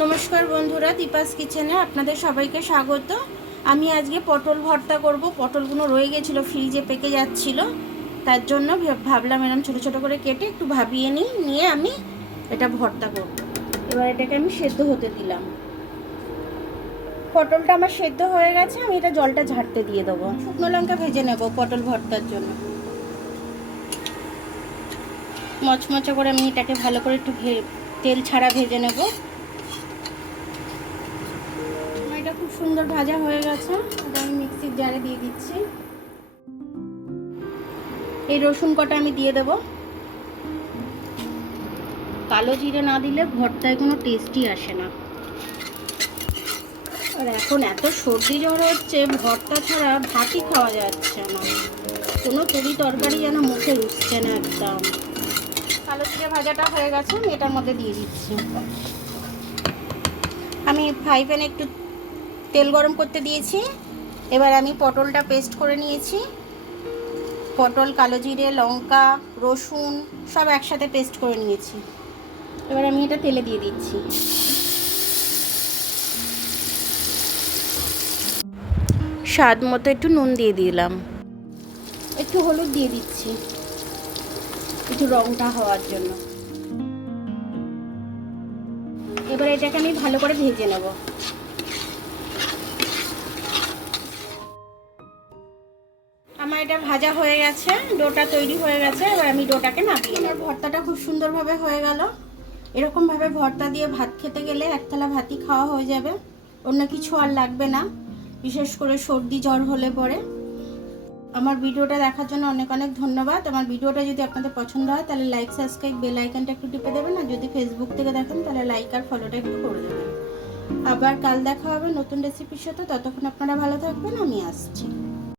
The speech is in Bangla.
নমস্কার বন্ধুরা, দীপাস কিচেনে আপনাদের সবাইকে স্বাগত। আমি আজকে পটল ভর্তা করব। পটলগুলো রয়ে গেছিলো, ফ্রিজে পেকে যাচ্ছিল, তার জন্য ভাবলাম এরকম ছোটো ছোটো করে কেটে একটু ভাবিয়ে নিয়ে আমি এটা ভর্তা করব। এবার এটাকে আমি সেদ্ধ হতে দিলাম। পটলটা আমার সেদ্ধ হয়ে গেছে, আমি এটা জলটা ঝাড়তে দিয়ে দেবো। শুকনো লঙ্কা ভেজে নেব পটল ভর্তার জন্য। মচমচে করে আমি এটাকে ভালো করে একটু তেল ছাড়া ভেজে নেব। এটা খুব সুন্দর ভাজা হয়ে গেছে, এটা আমি মিক্সির জারে দিয়ে দিচ্ছি। এই রসুন কটা আমি দিয়ে দেব। কালো জিরে না দিলে ভর্তায় কোনো টেস্টই আসে না। আর এখন এত সর্দি জ্বর হচ্ছে, ভর্তা ছাড়া ভাতই খাওয়া যাচ্ছে না, কোনো তরকারি যেন মুখে রুচছে না একদম। কালো জিরে ভাজাটা হয়ে গেছে, আমি এটার মধ্যে দিয়ে দিচ্ছি। আমি ফ্রাই প্যানে একটু তেল গরম করতে দিয়েছি। এবার আমি পটলটা পেস্ট করে নিয়েছি। পটল, কালো জিরে, লঙ্কা, রসুন সব একসাথে পেস্ট করে নিয়েছি। এবার আমি এটা তেলে দিয়ে দিচ্ছি। স্বাদ মতো একটু নুন দিয়ে দিলাম, একটু হলুদ দিয়ে দিচ্ছি একটু রংটা হওয়ার জন্য। এবার এটাকে আমি ভালো করে ভেজে নেব। আমার এটা ভাজা হয়ে গেছে, ডোটা তৈরি হয়ে গেছে। এবার আমি ডোটাকে নামিয়ে নেব। ভর্তাটা খুব সুন্দরভাবে হয়ে গেল। এরকমভাবে ভর্তা দিয়ে ভাত খেতে গেলে এক থালা ভাতই খাওয়া হয়ে যাবে, অন্য কিছু আর লাগবে না, বিশেষ করে সর্দি জ্বর হলে পরে। আমার ভিডিওটা দেখার জন্য অনেক অনেক ধন্যবাদ। আমার ভিডিওটা যদি আপনাদের পছন্দ হয় তাহলে লাইক, সাবস্ক্রাইব, বেল আইকনটা একটু টিপে দেবেন। আর যদি ফেসবুক থেকে দেখেন তাহলে লাইক আর ফলোটা একটু করে দেবেন। আবার কাল দেখা হবে নতুন রেসিপির সাথে। ততক্ষণ আপনারা ভালো থাকবেন, আমি আসছি।